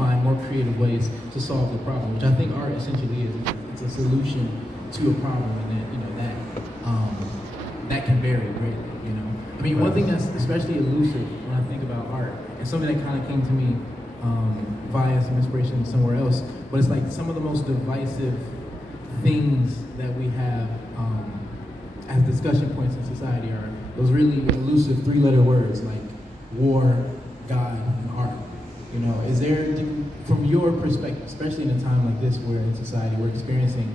find more creative ways to solve the problem, which I think art essentially is. It's a solution to a problem, and that, that can vary greatly. I mean, one thing that's especially elusive when I think about art, and something that kind of came to me via some inspiration somewhere else, but it's like some of the most divisive things that we have as discussion points in society are those really elusive three-letter words like war, God, and art. Is there, from your perspective, especially in a time like this where in society we're experiencing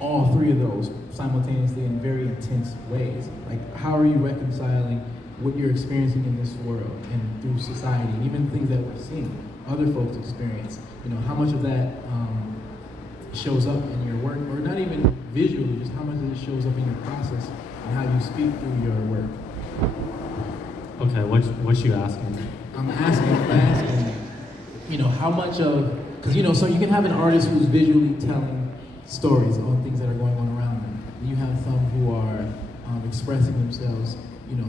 all three of those simultaneously in very intense ways, like how are you reconciling what you're experiencing in this world and through society, and even things that we're seeing other folks experience? How much of that shows up in your work, or not even visually, just how much of it shows up in your process and how you speak through your work? Okay, what's you asking? I'm asking, how much of, because, so you can have an artist who's visually telling stories on things that are going on around them. And you have some who are expressing themselves,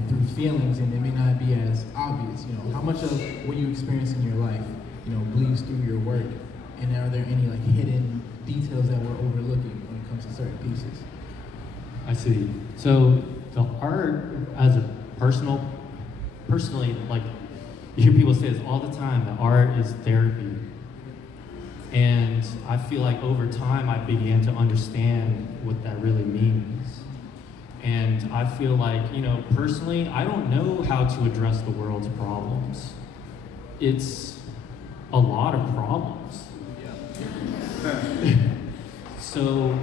through feelings, and it may not be as obvious. How much of what you experience in your life, bleeds through your work, and are there any like hidden details that we're overlooking when it comes to certain pieces? I see. So the art as a personally, like you hear people say this all the time, that art is therapy. And I feel like over time I began to understand what that really means. And I feel like, personally, I don't know how to address the world's problems. It's a lot of problems. So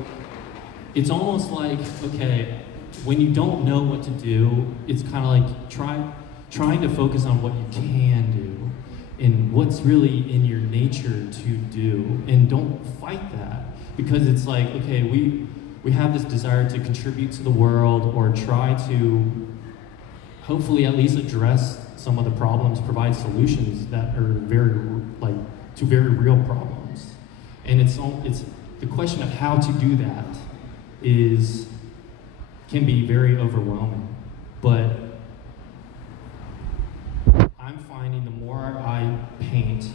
it's almost like, okay, when you don't know what to do, it's kind of like trying to focus on what you can do and what's really in your nature to do, and don't fight that, because it's like, okay, we have this desire to contribute to the world, or try to hopefully at least address some of the problems, provide solutions that are to very real problems. And it's the question of how to do that can be very overwhelming. But I'm finding the more I paint,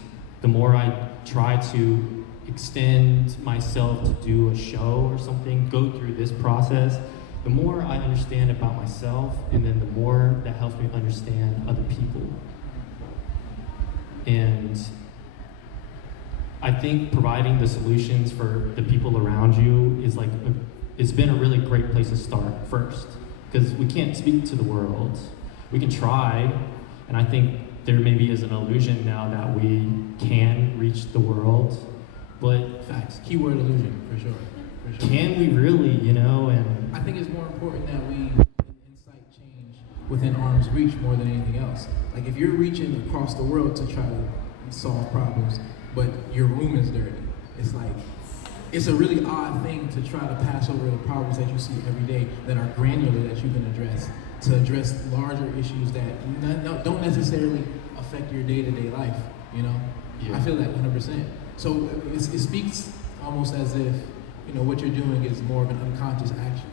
the more I try to extend myself to do a show or something, go through this process, the more I understand about myself, and then the more that helps me understand other people. And I think providing the solutions for the people around you is it's been a really great place to start first, because we can't speak to the world. We can try, and I think there maybe is an illusion now that we can reach the world, but facts, keyword illusion, for sure. Can we really, and I think it's more important that we incite change within arm's reach more than anything else. Like if you're reaching across the world to try to solve problems, but your room is dirty, it's a really odd thing to try to pass over the problems that you see every day that are granular, that you can address, to address larger issues that don't necessarily affect your day-to-day life, Yeah. I feel that 100%. So it speaks almost as if, what you're doing is more of an unconscious action.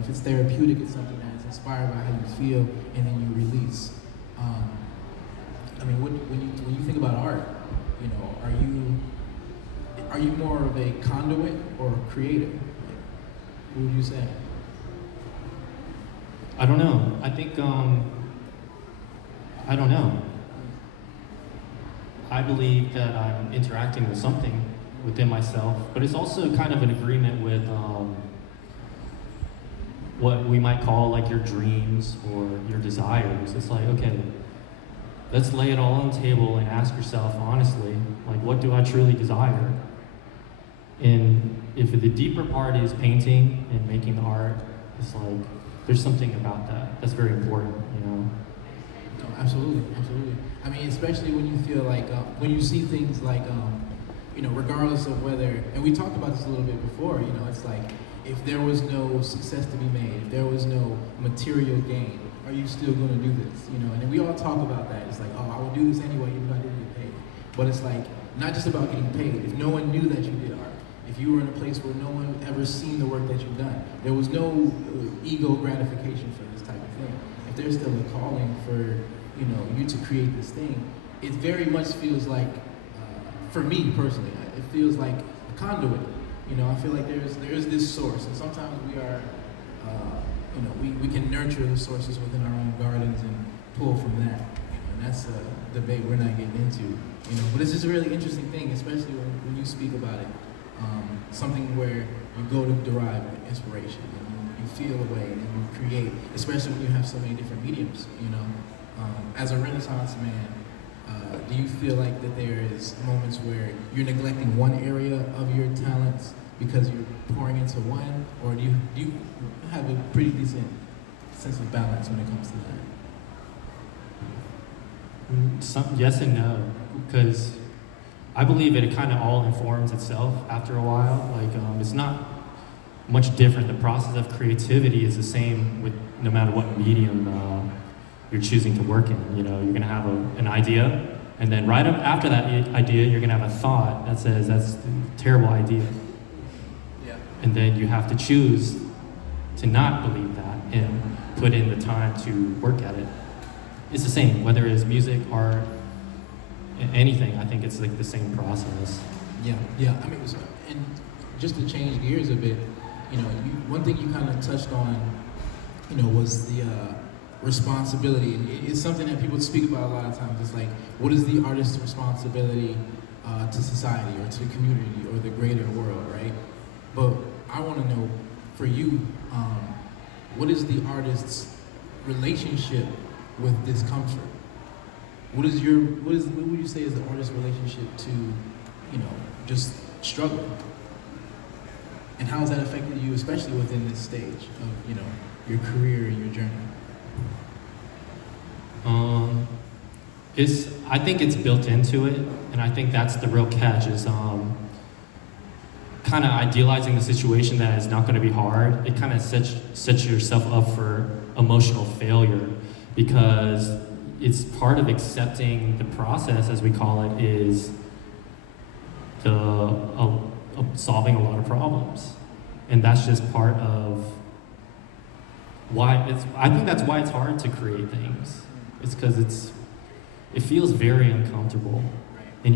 If it's therapeutic, it's something that's inspired by how you feel, and then you release. I mean, when you think about art, are you more of a conduit or a creator? What would you say? I don't know. I think, I don't know. I believe that I'm interacting with something within myself, but it's also kind of an agreement with what we might call like your dreams or your desires. It's like, okay, let's lay it all on the table and ask yourself honestly, like, what do I truly desire? And if the deeper part is painting and making the art, it's like, there's something about that that's very important, No, absolutely. I mean, especially when you feel like, when you see things like, regardless of whether, and we talked about this a little bit before, it's like, if there was no success to be made, if there was no material gain, are you still going to do this? And we all talk about that. It's like, oh, I would do this anyway, even if I didn't get paid. But it's like, not just about getting paid. If no one knew that you did art, if you were in a place where no one ever seen the work that you've done, there was no ego gratification for this type of thing. If there's still a calling for, you to create this thing, it very much feels like for me personally, it feels like a conduit. You know, I feel like there is this source, and sometimes we are, you know, we can nurture the sources within our own gardens and pull from that. And that's a debate we're not getting into. You know, but it's just a really interesting thing, especially when you speak about it. Something where you go to derive inspiration, and you feel a way, and you create, especially when you have so many different mediums. You know, as a Renaissance man, do you feel like that there is moments where you're neglecting one area of your talents because you're pouring into one, or do you have a pretty decent sense of balance when it comes to that? Yes and no, because I believe it kind of all informs itself after a while. Like, it's not much different. The process of creativity is the same with no matter what medium you're choosing to work in. You know, you're gonna have an idea, and then right after that idea, you're gonna have a thought that says that's a terrible idea. Yeah. And then you have to choose to not believe that and put in the time to work at it. It's the same, whether it's music, art, anything. I think it's like the same process. Yeah. I mean, and just to change gears a bit, you know, one thing you kind of touched on, you know, was the responsibility. And it's something that people speak about a lot of times. It's like, what is the artist's responsibility to society or to the community or the greater world, right? But I want to know, for you, what is the artist's relationship with discomfort? What would you say is the artist's relationship to, you know, just struggle? And how has that affected you, especially within this stage of, you know, your career and your journey? I think it's built into it, and I think that's the real catch, is kind of idealizing the situation that is not going to be hard. It kind of sets yourself up for emotional failure, because it's part of accepting the process, as we call it, is solving a lot of problems. And that's just part of I think that's why it's hard to create things. It's because it feels very uncomfortable. And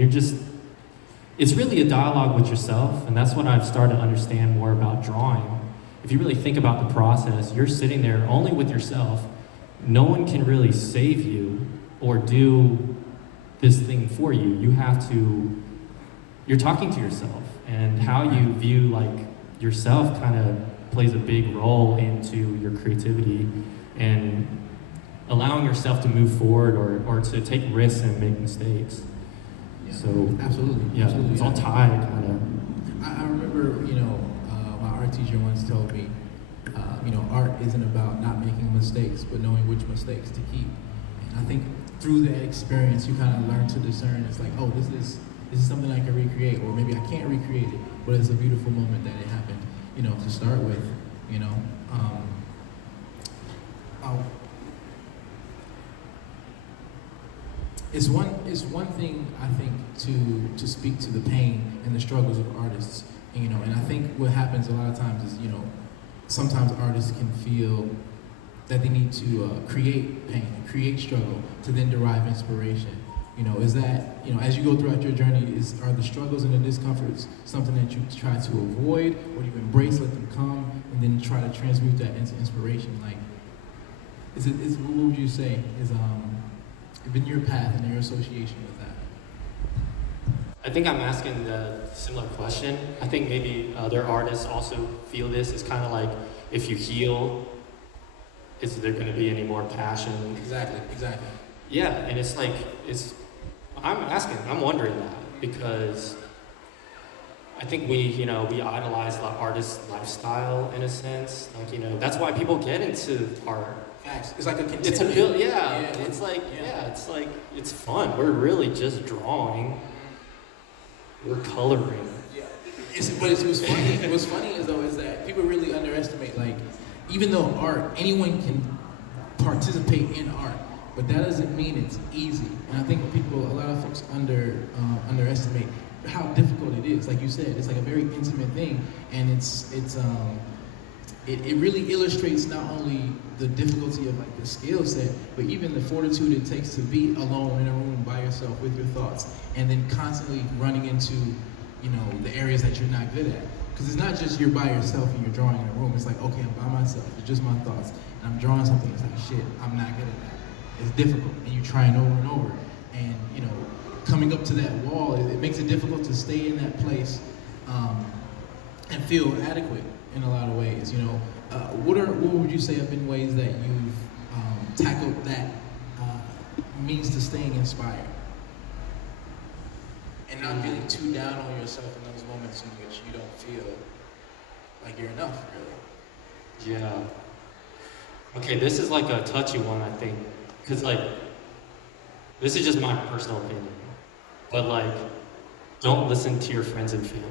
it's really a dialogue with yourself, and that's what I've started to understand more about drawing. If you really think about the process, you're sitting there only with yourself. No one can really save you or do this thing for you. You're talking to yourself, and how you view like yourself kind of plays a big role into your creativity and allowing yourself to move forward or to take risks and make mistakes. Yeah. So absolutely. It's all tied kind of. I remember, you know, my art teacher once told me, you know, art isn't about not making mistakes, but knowing which mistakes to keep. And I think through that experience, you kind of learn to discern. It's like, oh, this is something I can recreate, or maybe I can't recreate it, but it's a beautiful moment that it happened, you know, to start with, you know. It's one thing, I think, to speak to the pain and the struggles of artists, and, you know, and I think what happens a lot of times is, you know, sometimes artists can feel that they need to create pain, create struggle to then derive inspiration. You know, is that, you know, as you go throughout your journey, are the struggles and the discomforts something that you try to avoid, or do you embrace, let them come, and then try to transmute that into inspiration? Like, what would you say is been your path and your association with that? I think I'm asking the similar question. I think maybe other artists also feel this. It's kind of like, if you heal, is there going to be any more passion? Exactly. Yeah, and it's like, I'm wondering that, because I think we idolize the artist's lifestyle in a sense. Like, you know, that's why people get into art. Facts. It's like a contentment. It's like, it's fun. We're really just drawing. We're coloring. Yeah. What's funny is that people really underestimate, like, even though art, anyone can participate in art, but that doesn't mean it's easy. And I think a lot of folks underestimate how difficult it is. Like you said, it's like a very intimate thing, and it really illustrates not only the difficulty of like the skill set, but even the fortitude it takes to be alone in a room by yourself with your thoughts, and then constantly running into, you know, the areas that you're not good at. Because it's not just you're by yourself and you're drawing in a room. It's like, okay, I'm by myself. It's just my thoughts. And I'm drawing something. It's like, shit, I'm not good at that. It's difficult. And you try it over and over. And, you know, coming up to that wall, it makes it difficult to stay in that place and feel adequate in a lot of ways. You know, what would you say have been ways that you've tackled that means to staying inspired and not feeling too down on yourself in those moments in which you don't feel like you're enough, really? Yeah. Okay, this is like a touchy one, I think, because like, this is just my personal opinion, but like, don't listen to your friends and family.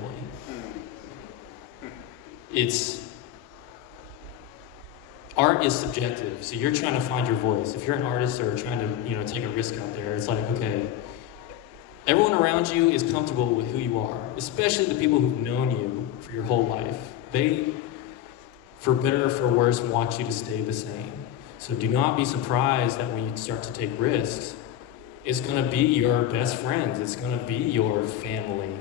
Art is subjective, so you're trying to find your voice. If you're an artist or trying to, you know, take a risk out there, it's like, okay, everyone around you is comfortable with who you are, especially the people who've known you for your whole life. They, for better or for worse, want you to stay the same. So do not be surprised that when you start to take risks, it's gonna be your best friends, it's gonna be your family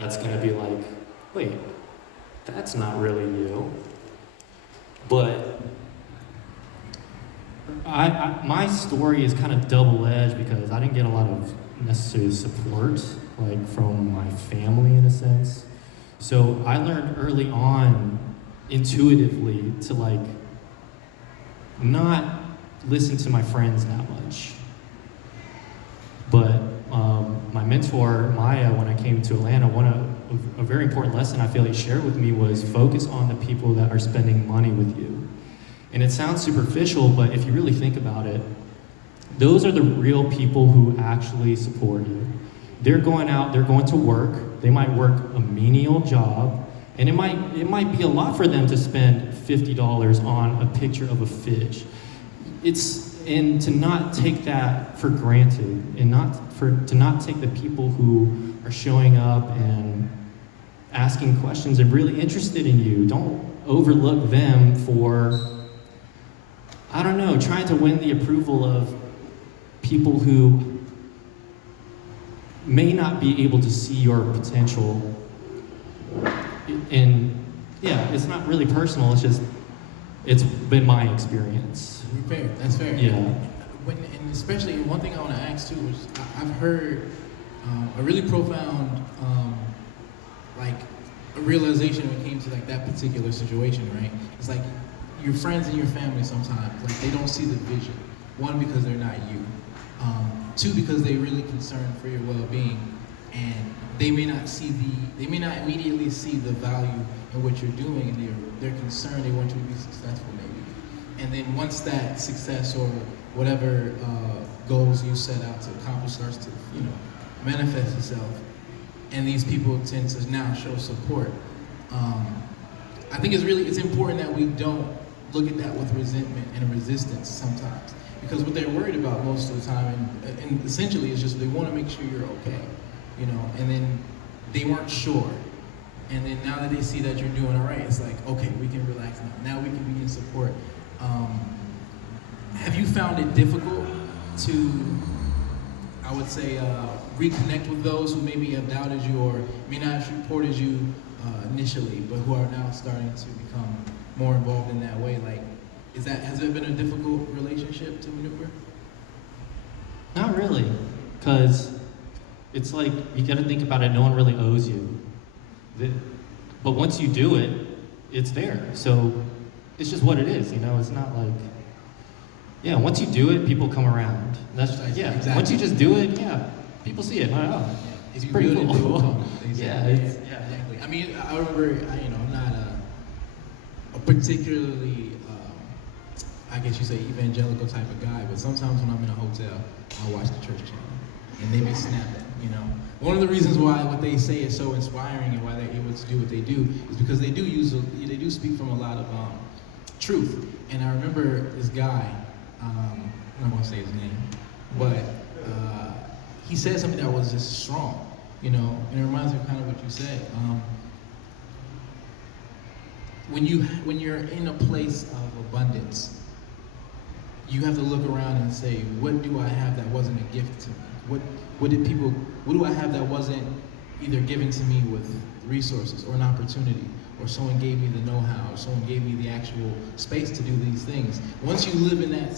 that's gonna be like, wait, that's not really you. But my story is kind of double-edged because I didn't get a lot of necessary support, like from my family in a sense. So I learned early on, intuitively, to like not listen to my friends that much. But my mentor, Maya, when I came to Atlanta, a very important lesson I feel he shared with me was focus on the people that are spending money with you. And it sounds superficial, but if you really think about it, those are the real people who actually support you. They're going out, they're going to work, they might work a menial job, and it might be a lot for them to spend $50 on a picture of a fish. And to not take that for granted, and to not take the people who are showing up and asking questions and really interested in you. Don't overlook them for, I don't know, trying to win the approval of people who may not be able to see your potential. And yeah, it's not really personal, it's been my experience. Fair, that's fair. Yeah. And especially, one thing I want to ask too is, I've heard a really profound, like, a realization when it came to like that particular situation, right? It's like your friends and your family sometimes, like, they don't see the vision. One, because they're not you. Two, because they're really concerned for your well-being, and they may not immediately see the value in what you're doing, and they're concerned. They want you to be successful, maybe. And then once that success or whatever goals you set out to accomplish starts to, you know, manifest itself, and these people tend to now show support. I think it's important that we don't look at that with resentment and resistance sometimes, because what they're worried about most of the time, and essentially, is just they want to make sure you're okay, you know. And then they weren't sure, and then now that they see that you're doing all right, it's like, okay, we can relax now. Now we can be in support. Have you found it difficult to, I would say, reconnect with those who maybe have doubted you or may not have supported you initially, but who are now starting to become more involved in that way? Like, has it been a difficult relationship to maneuver? Not really, because it's like, you gotta think about it, no one really owes you. But once you do it, it's there. So it's just what it is, you know? It's not like, yeah, once you do it, people come around. That's, yeah, exactly. Once you just do it, yeah, people see it. Oh, yeah. It's pretty cool. People come. Yeah, exactly. I mean, I remember, I'm not a particularly, I guess you say, evangelical type of guy, but sometimes when I'm in a hotel, I'll watch the church channel, and they be snapping, you know. One of the reasons why what they say is so inspiring and why they're able to do what they do is because they do speak from a lot of truth. And I remember this guy, I'm not gonna say his name, but he said something that was just strong, you know, and it reminds me of kind of what you said. When you're in a place of abundance, you have to look around and say, what do I have that wasn't a gift to me? What do I have that wasn't either given to me with resources or an opportunity, or someone gave me the know-how, or someone gave me the actual space to do these things. Once you live in that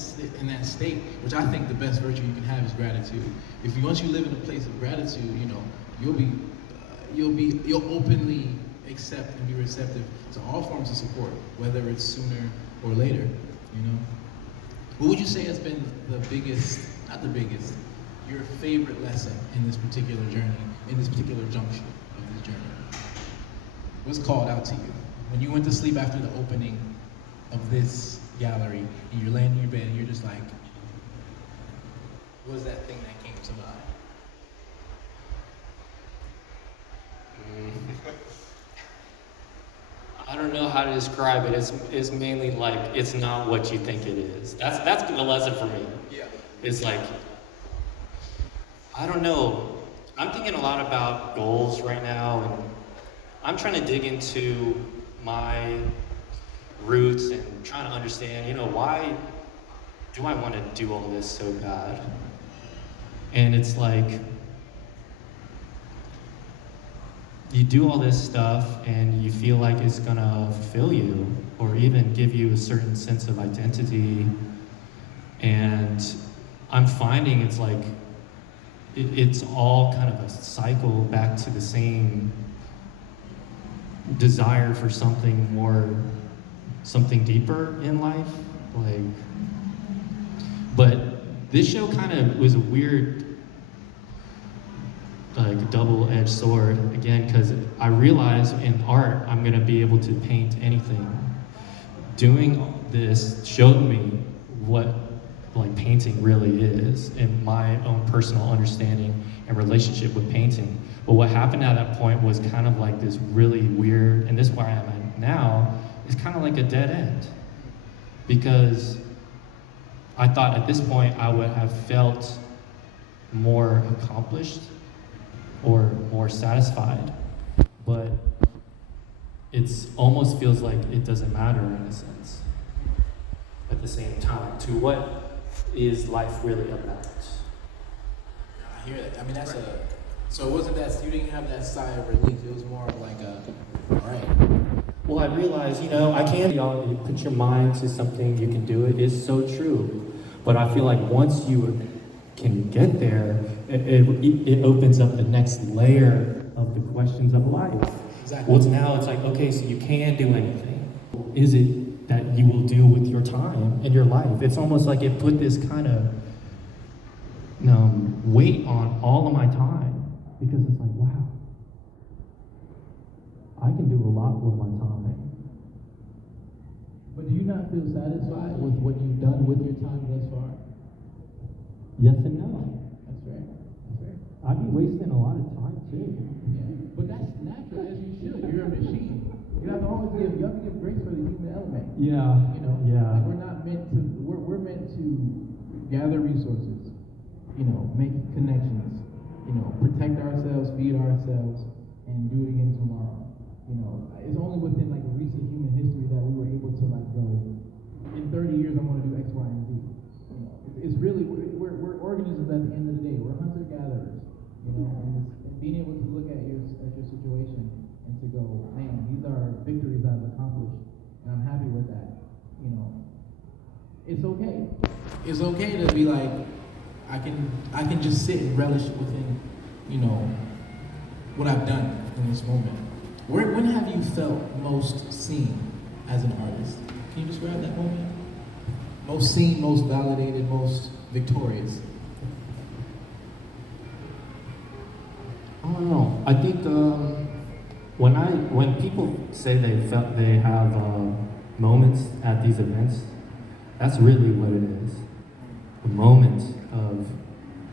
state, which I think the best virtue you can have is gratitude. Once you live in a place of gratitude, you know, you'll openly accept and be receptive to all forms of support, whether it's sooner or later. You know, what would you say has been the biggest, not the biggest, your favorite lesson in this particular journey, in this particular junction of this journey? What's called out to you when you went to sleep after the opening of this gallery and you're laying in your bed and you're just like, what was that thing that came to mind? I don't know how to describe it. It's mainly like, it's not what you think it is. That's been the lesson for me. Yeah. It's like, I don't know. I'm thinking a lot about goals right now, and I'm trying to dig into my roots and trying to understand, you know, why do I want to do all this so bad? And it's like, you do all this stuff and you feel like it's gonna fulfill you or even give you a certain sense of identity. And I'm finding it's like, it's all kind of a cycle back to the same desire for something more, something deeper in life. Like, but this show kind of was a weird, like, double-edged sword, again, because I realize in art, I'm gonna be able to paint anything. Doing this showed me what, like, painting really is and my own personal understanding and relationship with painting. But what happened at that point was kind of like this really weird, and this is where I am at now, is kind of like a dead end. Because I thought at this point I would have felt more accomplished or more satisfied, but it's almost feels like it doesn't matter in a sense. At the same time, to what is life really about? I hear that. I mean, that's a. So it wasn't that you didn't have that sigh of relief. It was more of like a, all right. Well, I realize, you know, I can't. You put your mind to something, you can do it. It's so true. But I feel like once you can get there, it opens up the next layer of the questions of life. Exactly. Well, now it's like, okay, so you can do anything. Is it that you will do with your time and your life? It's almost like it put this kind of weight on all of my time, because it's like, wow, I can do a lot with my time. But do you not feel satisfied with what you've done with your time thus far? Yes and no. That's right. That's right. I'd be wasting a lot of time too. Yeah. But that's natural, as you should. You're a machine. You have to give grace for the human element. Yeah. You know. Yeah. Like we're not meant to. We're meant to gather resources. You know, make connections. You know, protect ourselves, feed ourselves, and do it again tomorrow. You know, it's only within like recent human history that we were able to like go. In 30 years, I want to do X, Y, and Z. You know, it's really we're organisms at the end of the day. We're hunter gatherers. You know, and being able to look at your situation and to go, man, these are victories I've accomplished, and I'm happy with that. You know, it's okay. It's okay to be like, I can just sit and relish within, you know, what I've done in this moment. When have you felt most seen as an artist? Can you describe that moment? Most seen, most validated, most victorious. I don't know. I think when people say they have moments at these events, that's really what it is. A moment of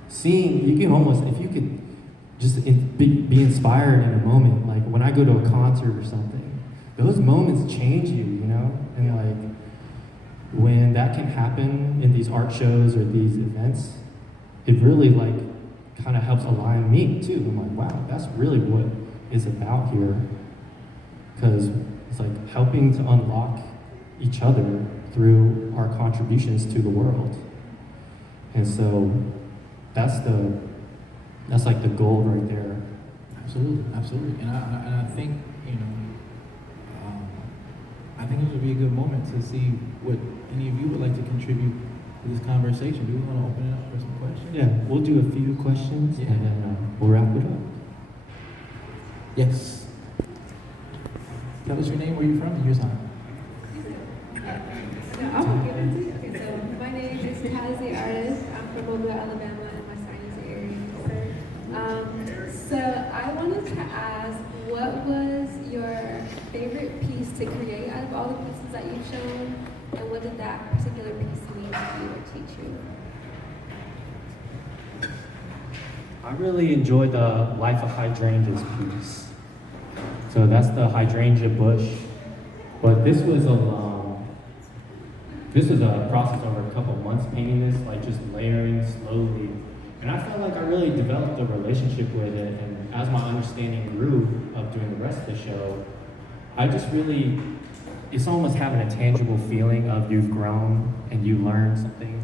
seeing. You can almost, if you could just be inspired in a moment, like when I go to a concert or something, those moments change you, you know? And like, when that can happen in these art shows or these events, it really like kind of helps align me too. I'm like, wow, that's really what it's about here. Because it's like helping to unlock each other through our contributions to the world. And so that's like the goal right there. Absolutely, absolutely. And I think, you know, I think it would be a good moment to see what any of you would like to contribute to this conversation. Do we want to open it up for some questions? Yeah, we'll do a few questions Yeah. and then we'll wrap it up. Yes. Tell us your name, where you're from, and your sign. I'm okay with it. Okay, so my name is Taz the Artist. I'm from Mobile, Alabama, and my sign is Aries. So I wanted to ask, what was your favorite piece to create out of all the pieces that you've shown, and what did that particular piece mean to you or teach you? I really enjoyed the Life of Hydrangeas piece. So that's the hydrangea bush. But this was a process over a couple months painting this, like just layering slowly. And I felt like I really developed a relationship with it, and as my understanding grew of doing the rest of the show, I just really, it's almost having a tangible feeling of you've grown and you learned something.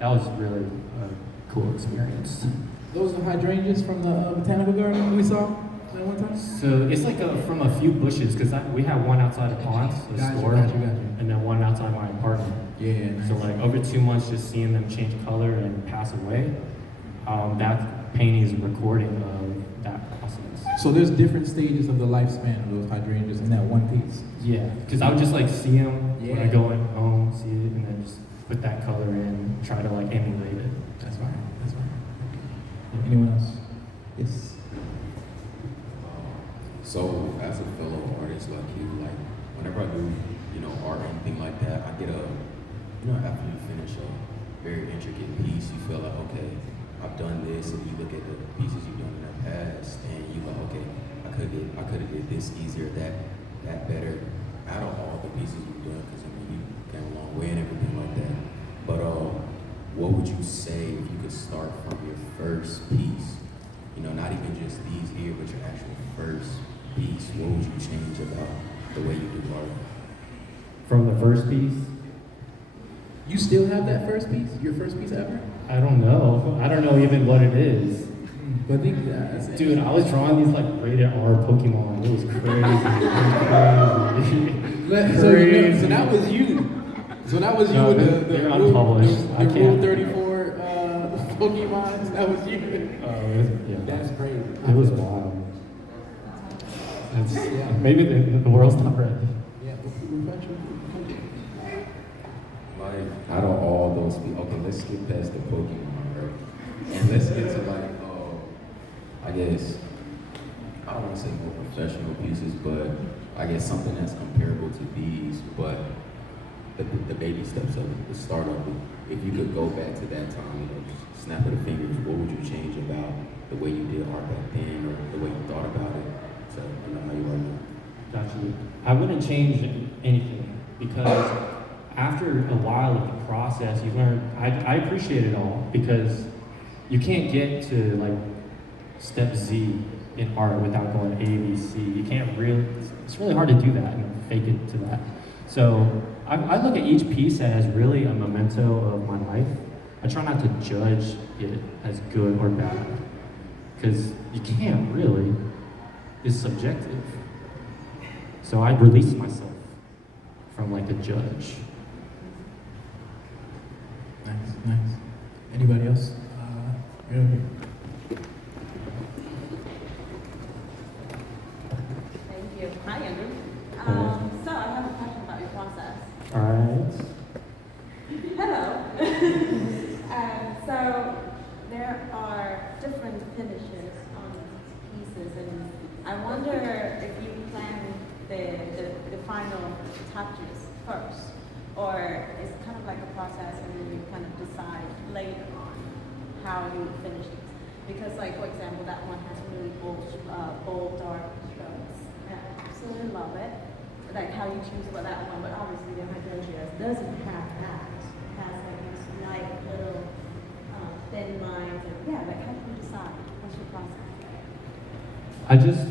That was really a cool experience. Those are hydrangeas from the botanical garden we saw that one time? So it's like from a few bushes, because we have one outside of Ponce, the Gotcha, store, gotcha. and then one outside my apartment. Yeah, nice. So like over 2 months, just seeing them change color and pass away, that painting is a recording of that process. So there's different stages of the lifespan of those hydrangeas in that one piece. Yeah, because I would just like see them when I Yeah. go in home, see it, and then just put that color in, try to like emulate it. That's fine. That's fine. Anyone else? Yes. So as a fellow artist like you, like whenever I do, you know, art or anything like that, I get after you finish a very intricate piece, you feel like, okay, I've done this, and you look at the pieces you've done in the past, and you go, okay, I could have did this easier, that better. Out of all the pieces you've done, because I mean you came a long way and everything like that. But what would you say if you could start from your first piece? You know, not even just these here, but your actual first piece. What would you change about the way you do art? From the first piece, You still have that first piece? Your first piece ever? I don't know. I don't know even what it is. But I think that's it. Dude, I was drawing these like rated R Pokemon. It was crazy. So that was you. So that was you No, with the they're Rule- unpublished. the I Rule can't. 34 Pokemon. That was you. Yeah. That's crazy. It was wild. Maybe the world's not ready. Yeah. Like, out of all those people, okay, let's skip past the Pokemon, right? And let's get to like, I guess, I don't want to say more professional pieces, but I guess something that's comparable to these, but the baby steps of it, the start of it. If you could go back to that time, you know, just snap of the fingers, what would you change about the way you did art back then, or the way you thought about it, to, you know, how you are now? Gotcha. I wouldn't change anything because after a while of the process, you learn. I appreciate it all because you can't get to like step Z in art without going A, B, C. You can't really. It's really hard to do that and fake it to that. So I look at each piece as really a memento of my life. I try not to judge it as good or bad because you can't really. It's subjective. So I release myself from like a judge. Nice. Anybody else? Right over here. Thank you. Hi, Andrew. Hello. So I have a question about your process. All right. Hello. So there are different finishes on pieces, and I wonder if you plan the final touches first, or it's kind of like a process and then you kind of decide later on how you finish it. Because like, for example, that one has really bold dark strokes. And I absolutely love it. Like how you choose for that one, but obviously the hydrangeas doesn't have that. It has like these light little thin lines, and yeah, like how do you decide? What's your process? I just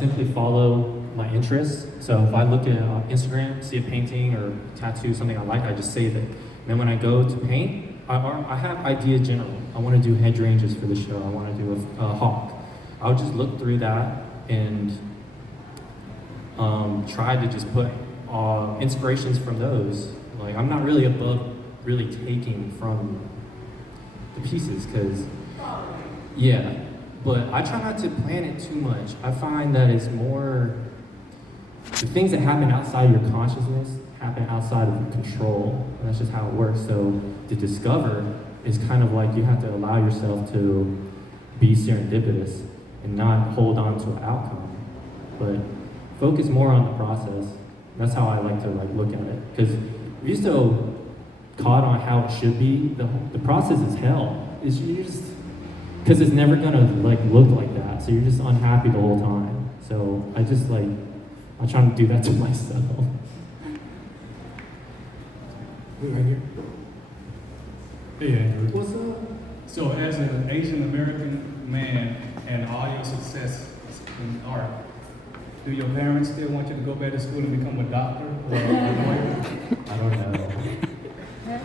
simply follow my interests. So if I look at Instagram, see a painting or tattoo, something I like, I just save it. Then when I go to paint, I have ideas generally. I want to do hydrangeas for the show. I want to do a hawk. I'll just look through that and try to just put inspirations from those. Like, I'm not really above really taking from the pieces, because, yeah, but I try not to plan it too much. I find that it's more, the things that happen outside your consciousness happen outside of your control. And that's just how it works. So to discover is kind of like you have to allow yourself to be serendipitous and not hold on to an outcome, but focus more on the process. That's how I like to look at it. Because if you're so caught on how it should be, the process is hell. It's just because it's never gonna look like that. So you're just unhappy the whole time. So I just I'm trying to do that to myself. Right here. Hey, Andrew. What's up? So, as an Asian American man and all your success in art, do your parents still want you to go back to school and become a doctor or a lawyer? I don't know.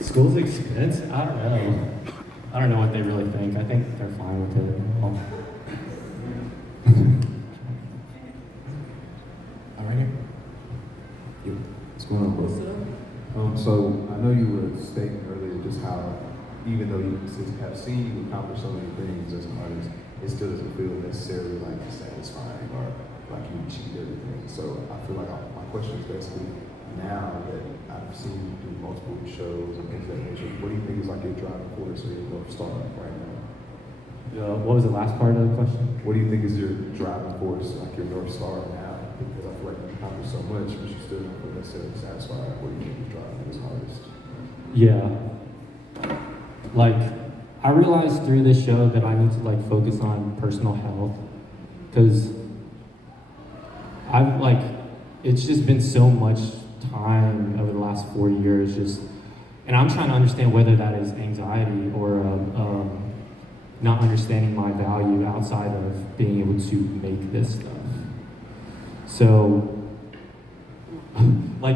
School's expensive. I don't know. I don't know what they really think. I think they're fine with it. All right here. Yo, what's going on, bro? What's up? So I know you were stating earlier just how even though you have seen you accomplish so many things as an artist, it still doesn't feel necessarily satisfying or like you achieved everything. So I feel like my question is basically, now that I've seen you do multiple shows and things of that nature, what do you think is your driving force or your North Star right now? What was the last part of the question? What do you think is your driving force, your North Star now? Because I feel like you've accomplished so much, but you still don't feel necessarily satisfied. What do you think is driving as an artist? Yeah. I realized through this show that I need to focus on personal health, because it's just been so much time over the last 4 years and I'm trying to understand whether that is anxiety or not understanding my value outside of being able to make this stuff. So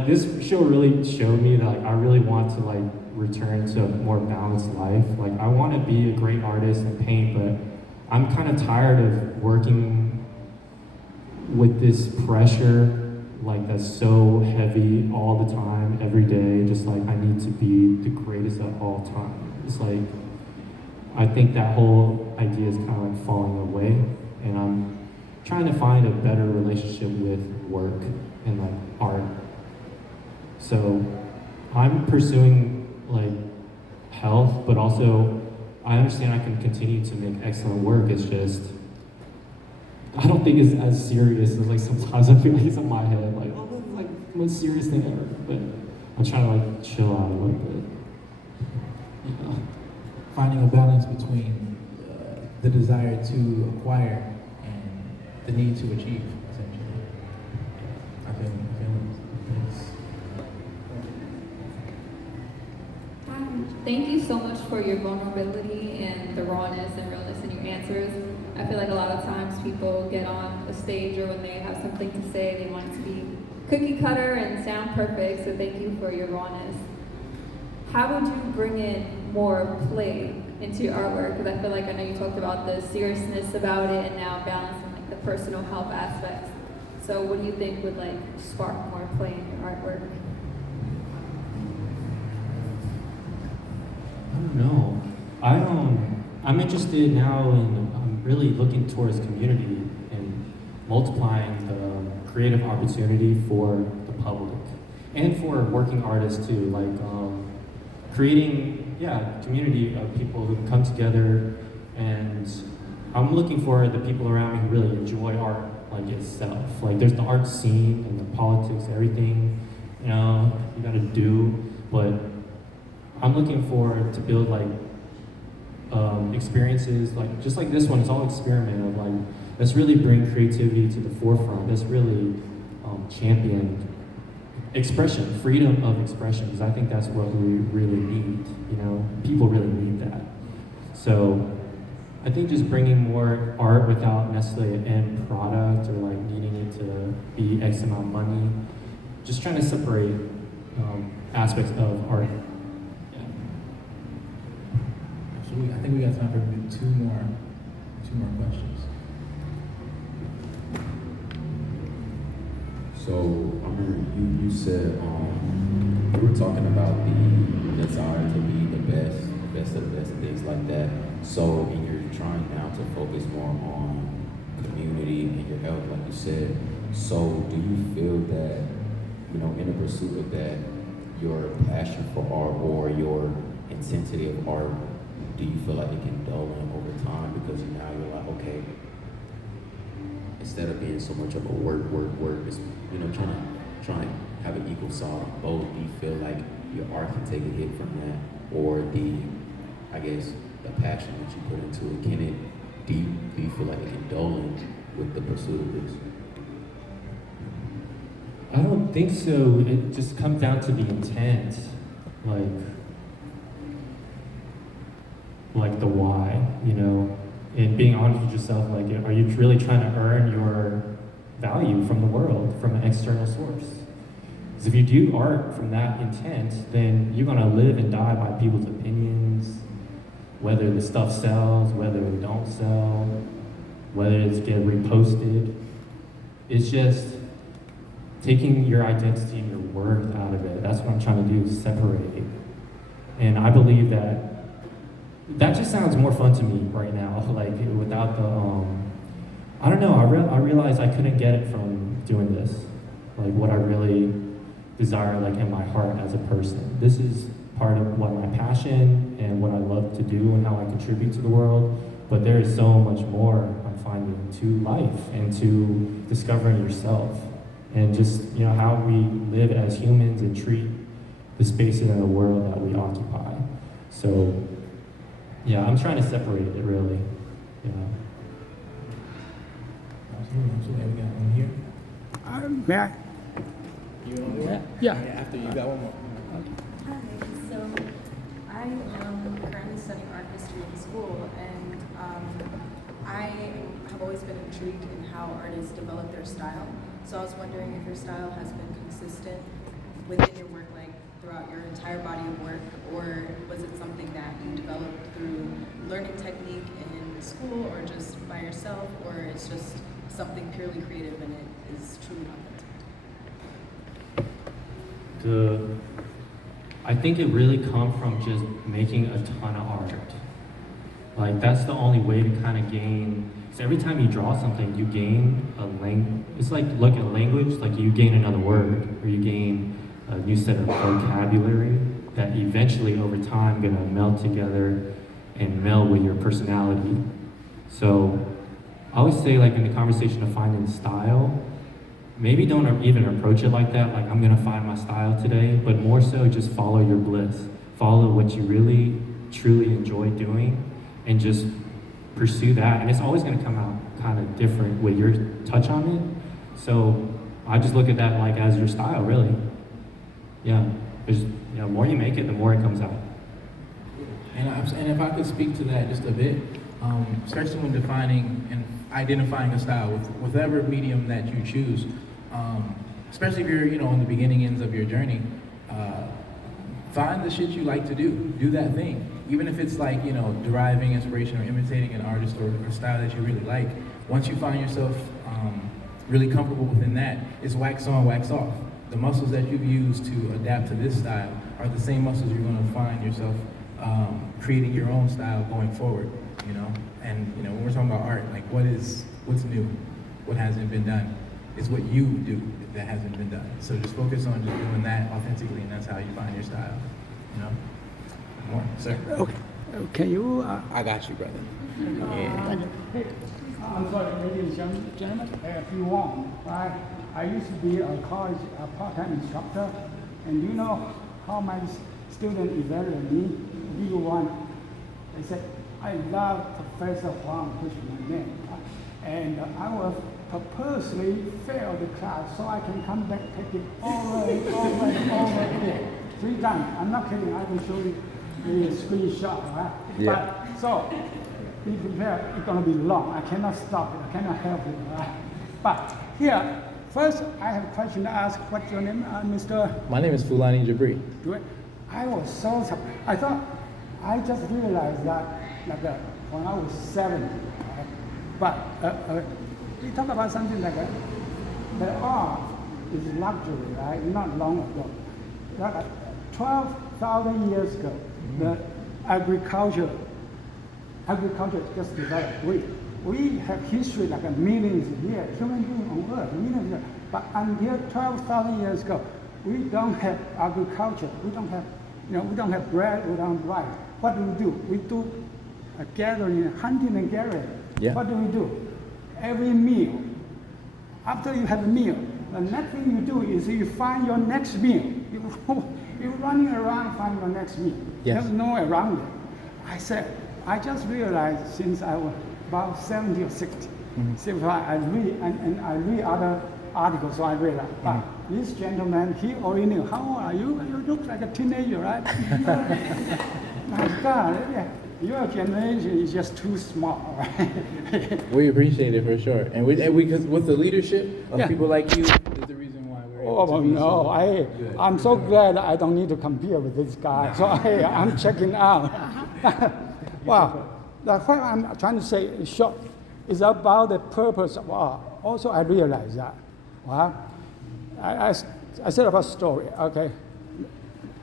this show really showed me that I really want to return to a more balanced life. I want to be a great artist and paint, but I'm kind of tired of working with this pressure that's so heavy all the time, every day, just I need to be the greatest at all times. I think that whole idea is kind of falling away, and I'm trying to find a better relationship with work and art. So I'm pursuing health, but also I understand I can continue to make excellent work. It's just I don't think it's as serious as sometimes I feel it's in my head. Oh, this is the most serious thing ever. But I'm trying to chill out a little bit. Yeah. Finding a balance between the desire to acquire and the need to achieve, essentially. I feel it. Thank you so much for your vulnerability and the rawness and realness in your answers. I feel like a lot of times people get on a stage or when they have something to say, they want it to be cookie cutter and sound perfect, so thank you for your rawness. How would you bring in more play into your artwork? Because I feel I know you talked about the seriousness about it and now balancing the personal health aspects. So what do you think would spark more play in your artwork? I don't know. I'm interested now in really looking towards community and multiplying the creative opportunity for the public and for working artists too. Creating community of people who come together, and I'm looking for the people around me who really enjoy art itself. There's the art scene and the politics, everything you gotta do, but I'm looking forward to build experiences just like this one. It's all experimental. Let's really bring creativity to the forefront. Let's really champion expression, freedom of expression, because I think that's what we really need. People really need that. So I think just bringing more art without necessarily an end product or needing it to be X amount of money. Just trying to separate aspects of art. I think we got time for two more questions. So I remember you said you were talking about the desire to be the best of the best, and things like that. So and you're trying now to focus more on community and your health, like you said. So do you feel that, you know, in the pursuit of that, your passion for art or your intensity of art, do you feel like it can dull in over time because now you're like, okay, instead of being so much of a work, it's, you know, trying to have an equal side on both. Do you feel like your art can take a hit from that, or the passion that you put into it, do you feel like it can dull in with the pursuit of this? I don't think so. It just comes down to the intent, like the why, you know, and being honest with yourself. Like, are you really trying to earn your value from the world, from an external source? Because if you do art from that intent, then you're gonna live and die by people's opinions, whether the stuff sells, whether it don't sell, whether it's get reposted. It's just taking your identity and your worth out of it. That's what I'm trying to do, is separate it. And I believe that just sounds more fun to me right now, like without the, I don't know, I realized I couldn't get it from doing this, like what I really desire, like in my heart as a person. This is part of what my passion and what I love to do and how I contribute to the world, but there is so much more I'm finding to life and to discovering yourself and just, you know, how we live as humans and treat the spaces in the world that we occupy. So, yeah, I'm trying to separate it, really. Yeah. Absolutely. We got one here. May I? You want to do it? Yeah. After you got one more. Hi, so I am currently studying art history in school, and I have always been intrigued in how artists develop their style. So I was wondering if your style has been consistent within your work, like throughout your entire body of work, or was it something that you developed through learning technique in school, or just by yourself, or it's just something purely creative and it is truly authentic? I think it really comes from just making a ton of art. Like, that's the only way to kind of gain, because every time you draw something, you gain a language. It's like, look at language, like you gain another word, or you gain a new set of vocabulary that eventually over time gonna meld together and meld with your personality. So I always say, like, in the conversation of finding style, maybe don't even approach it like that, like I'm gonna find my style today, but more so just follow your bliss. Follow what you really, truly enjoy doing and just pursue that. And it's always gonna come out kind of different with your touch on it. So I just look at that like as your style, really. Yeah, there's, you know, the more you make it, the more it comes out. And if I could speak to that just a bit, especially when defining and identifying a style with whatever medium that you choose, especially if you're, you know, in the beginning ends of your journey, find the shit you like to do that thing. Even if it's like, you know, deriving inspiration or imitating an artist or a style that you really like, once you find yourself really comfortable within that, it's wax on, wax off. The muscles that you've used to adapt to this style are the same muscles you're gonna find yourself creating your own style going forward, you know? And, you know, when we're talking about art, like what's new? What hasn't been done? It's what you do that hasn't been done. So just focus on just doing that authentically, and that's how you find your style, you know? More, sir? Okay. Can you? I got you, brother. Yeah. Thank you. Hey, I'm sorry, ladies and gentlemen, if you want, I used to be a college part-time instructor, and you know how my students evaluate me? B1. They said, I love Professor Huang, which is my name. And I will purposely fail the class so I can come back, take it over again. 3 times. I'm not kidding. I will show you the screenshot, right? Yeah. But, so, be prepared. It's going to be long. I cannot stop it. I cannot help it, right? But here, first, I have a question to ask. What's your name, Mr.? My name is Fulani Jabri. I was so surprised. I thought, I just realized that when I was 70, right? But we talk about something like that. The art is luxury, right? Not long ago. Like 12,000 years ago, the agriculture just developed. We have history like a millions of years, human beings on Earth, millions of years. But until 12,000 years ago, we don't have agriculture. We don't have bread, we don't have rice. What do? We do a gathering, hunting and gathering. Yeah. What do? Every meal, after you have a meal, the next thing you do is you find your next meal. You're running around to find your next meal. Yes. There's no way around it. I just realized since I was about 70 or 60, so I read other articles, so I realized, but this gentleman, he already knew, how old are you? You look like a teenager, right? My God, your generation is just too small, right? We appreciate it for sure, and because with the leadership of Yeah. people like you is the reason why we're able Oh to be no, so good. I'm so glad I don't need to compare with this guy. So I'm checking out. Wow, that's what I'm trying to say in short. It's about the purpose of art. Also, I realize that. Wow, I said about story. Okay,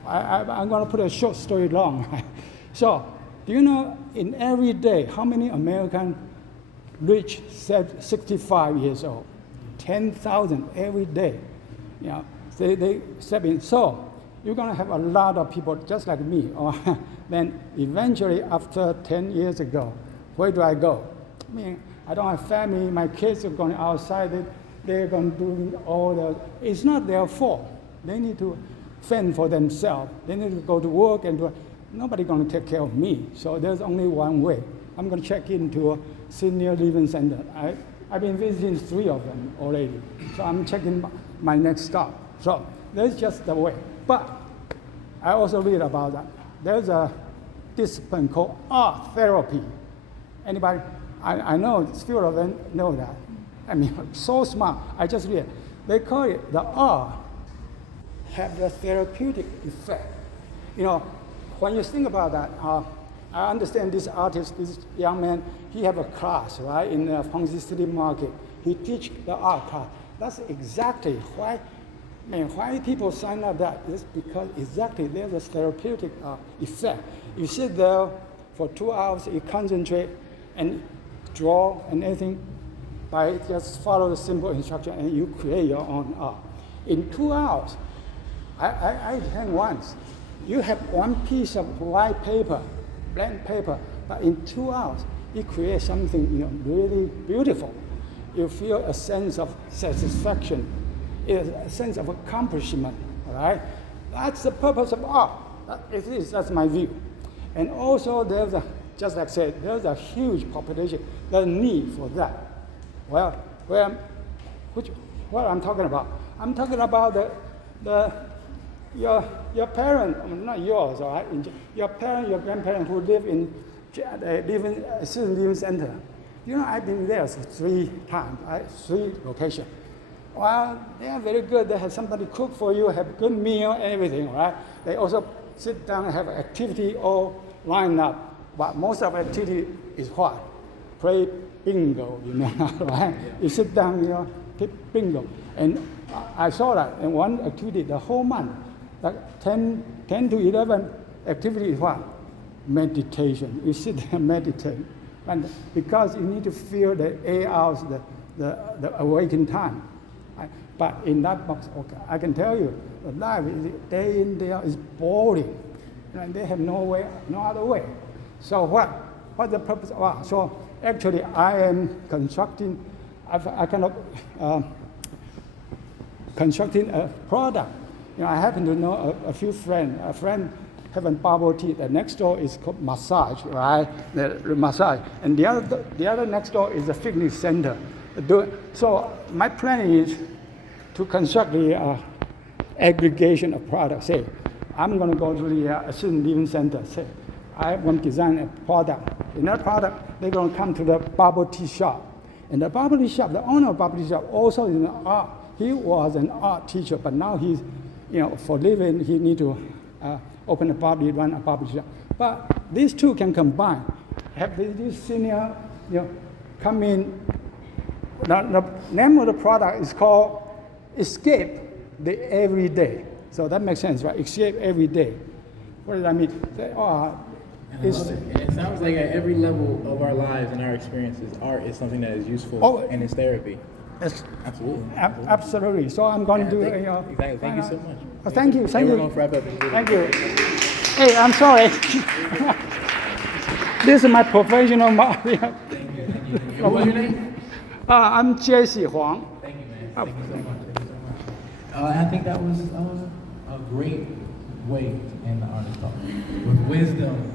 I'm going to put a short story long. So, do you know in every day how many Americans reach 65 years old? 10,000 every day. You know, they step in. So you're going to have a lot of people just like me. Or then eventually, after 10 years ago, where do I go? I mean, I don't have family. My kids are going outside. They're going to do all the. It's not their fault. They need to fend for themselves. They need to go to work and do. Nobody's going to take care of me. So there's only one way. I'm going to check into a senior living center. I've been visiting 3 of them already. So I'm checking my next stop. So that's just the way. But I also read about that. There's a discipline called art therapy. Anybody? I know a few of them know that. I mean, so smart. I just read. They call it the art have the therapeutic effect. You know, when you think about that, I understand this artist, this young man, he have a class, right, in the Ponce City Market. He teach the art class. That's exactly why, why people sign up that is because exactly there's a therapeutic effect. You sit there for 2 hours, you concentrate and draw and everything by just follow the simple instruction and you create your own art. In 2 hours, I did once. You have one piece of white paper, blank paper, but in 2 hours, you create something really beautiful. You feel a sense of satisfaction, a sense of accomplishment, all right? That's the purpose of art. That's my view. And also just like I said, there's a huge population, the need for that. Well, what I'm talking about? I'm talking about your parents, not yours, all right? Your parents, your grandparents who live in assisted living center. You know, I've been there 3 times, 3 locations. Well, they are very good. They have somebody cook for you, have good meal, everything, right? They also sit down and have activity all lined up. But most of the activity is what? Play bingo, right? You sit down, play bingo. And I saw that in one activity, the whole month, like 10 to 11 activity is what? Meditation. You sit there and meditate. And because you need to feel the 8 hours, the awakened time. But in that box, okay, I can tell you, the life day in, day out is boring. And they have no other way. So what's the purpose of art? So actually, I am constructing a product. I happen to know a few friends. A friend have a bubble tea. The next door is called massage, right? The massage. And the other next door is a fitness center. So my plan is to construct the aggregation of products. Say, I'm going to go to the assisted living center. Say, I want to design a product. In that product, they're going to come to the bubble tea shop. And the bubble tea shop, the owner of bubble tea shop also is an art. He was an art teacher, but now he's, for living, he need to open a bubble, run a bubble tea shop. But these two can combine. Have this senior, come in. The name of the product is called escape the everyday. So that makes sense, right? Escape every day. What does that mean? And I love it. And it sounds like at every level of our lives and our experiences, art is something that is useful and it's therapy. Absolutely. Absolutely. So I'm going to do exactly. Thank you so much. Oh, thank you. Thank We're you. going to wrap up. Thank you. Hey, I'm sorry. This is my professional model. Thank you. What was your name? I'm Jesse Huang. Thank you, man. Thank you so much. I think that was a great way to end the artist talk with wisdom.